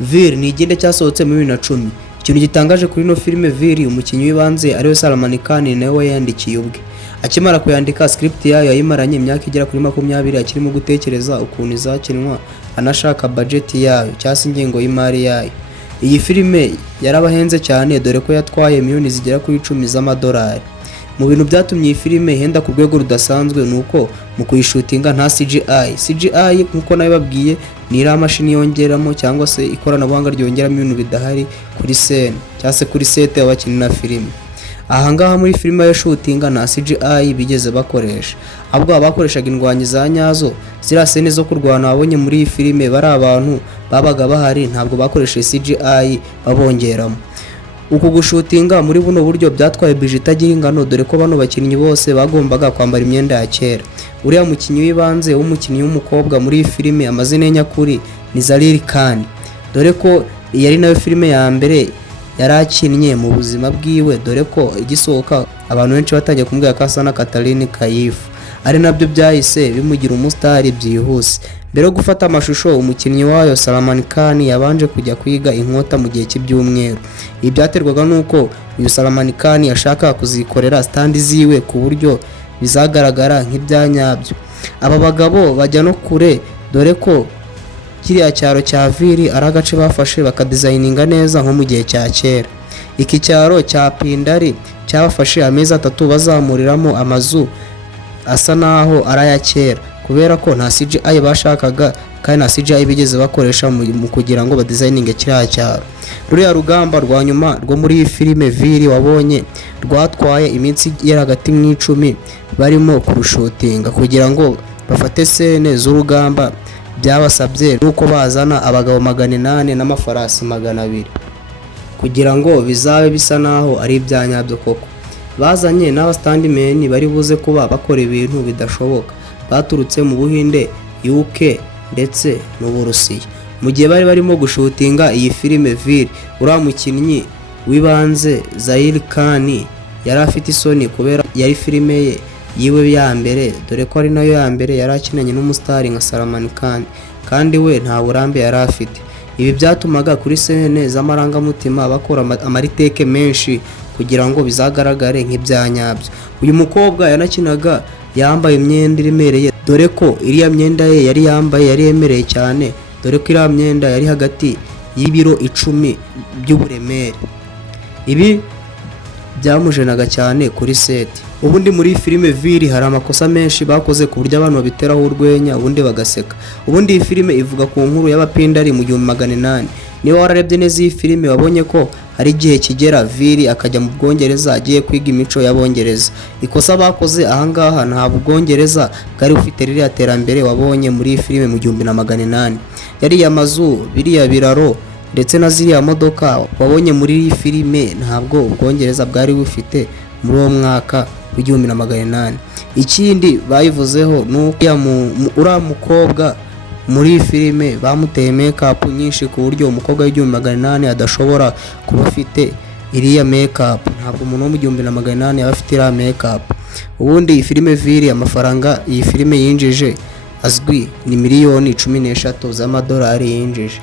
Veer ni iginde cyasohotse muri 2010. Ikintu gitangaje kuri no filime Veer, umukinnyi w'ibanze ariwe Salman Khan nawe yandikiye ubwe. Akimara kuyandika script yayo yayimaranye imyaka igera kuri 20 akirimo gutekereza ukuntu izakinwa, anashaka budget yayo cyase ingengo y'imari yayo. Iyi filime yarabahenze cyane dore ko yatwaye miliyoni zigera kuri 10 z'amadolari. Mu bintu byatumye iyi filime ihenda ku rwego rudasanzwe nuko mu kuyishutinga nta CGI nkuko nayo babwiye ni ira mashini yongeramo cyangwa se ikoranabuhanga ryongeramo ibintu bidahari kuri scene cyangwa se kuri set y'abakinira filime. Ahangaha muri filime yo shootinga nta CGI bigeze bakoresha, ahubwo abakoreshaga indwanyi za nyazo zira scene zo kurwana wabonye muri iyi filime bari abantu babaga bahari, ntabwo bakoresheje CGI babongeramo. Uku gushutinga muri buno buryo byatwaye budget itagira ingano dore ko bano bakinnyi bose bagombaga kwambara imyenda ya kera. Uriya mukinnyi w'ibanze w'umukinnyi w'umukobwa muri iyi filime amazina nyakuri ni Zalil Khan, dore ko yari nayo filime ya mbere yarakinnye mu buzima bwiwe, dore ko igisohoka abantu benshi batangiye kumbwira ko asa na Katarina Kaif, ari nabyo byahise bimugira umustar byihuse. Mbere yo gufata amashusho umukinnyi wayo Salman Khan yabanje kujya kwiga inkota mu gihe cy'ibyumweru. Ibi byaterwaga nuko uyu Salman Khan yashaka kuzikorera stand ziwe ku buryo bizagaragara nk'ibyanyabyo. Aba bagabo bajya no kure dore ko kiriya cyaro cya Veer ari agace bafashe bakadesigninga neza nko mu gihe cya kera. Iki cyaro cya Pindari cyabafashe amezi 3 bazamuriramo amazu asa naho araya kera kubera ko nta CGI bashakaga kandi nta CGI bigeze bakoresha mu kugira ngo badesigninge kiriya cyaro. Ruriya rugamba rwa nyuma rwo muri iyi filime Veer wabonye rwatwaye iminsi yera hagati mu 10 barimo kurushutinga kugira ngo bafate scene z'urugamba. Byabasabye nuko bazana abagabo 800 n'amafarasi 200 kugira ngo bizabe bisa naho ari ibyanyabyo koko. Bazanye n'aba standmen bari buze kuba bakora ibintu bidashoboka, baturutse mu Buhinde, UK ndetse no Burusiya. Mu gihe bari barimo gushutinga iyi filime Veer, uriya mukinnyi w'ibanze Zalil Khan yari afite isoni kubera yari filime ye yiwe ya mbere, dore ko ari nayo ya mbere yari akinanye n'umustar nka Salman Khan kandi we nta burambe yari afite. Ibi byatumaga kuri scene z'amarangamutima bakora amariteke menshi kugira ngo bizagaragare nk'ibyanyabyo. Uyu mukobwa yanakinaga yambaye imyenda iremereye dore ko iriya myenda ye yari yambaye yari yemereye cyane, dore ko iriya myenda yari hagati y'ibiro 10 by'uburemere. Ibi byamujenaga cyane kuri set. Ubundi muri filime Veer hari amakosa menshi bakoze ku buryo abantu babiteraho urwenya ubundi bagaseka. Ubundi iyi filime ivuga ku nkuru y'abapindari mu 1800. Niba wararebye neza iyi filime wabonye ko hari igihe kigera Veer akajya mu Bwongereza agiye kwiga imico y'Abongereza. Ikosa bakoze ahangaha nta Bwongereza bwari ufite ririya terambere wabonye muri iyi filime mu 1800. Yari amazu, biriya biraro ndetse na ziriya modoka wabonye muri iyi filime ntabwo Ubwongereza bwari bufite muri uwo mwaka w'1800. Ikindi bayivuzeho nuko uriya mukobwa muri iyi filime bamuteye makeup nyinshi ku buryo umukobwa w'1800 adashobora kuba afite iriya makeup. Ntabwo umuntu wo mu 1800 yaba afite iriya makeup. Ubundi iyi filime Veer amafaranga iyi filime yinjije azwi ni miliyoni 13 z'amadolari yinjije.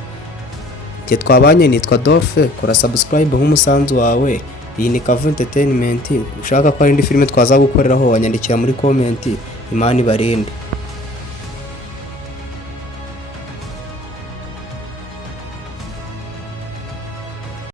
Twabanye nitwa Dolphe, kora subscribe nk'umusanzu wawe. Iyi ni Kavu Entertainment. Ushaka ko ari indi filime twaza gukoreraho wanyandikira muri comment. Imana ibarinde.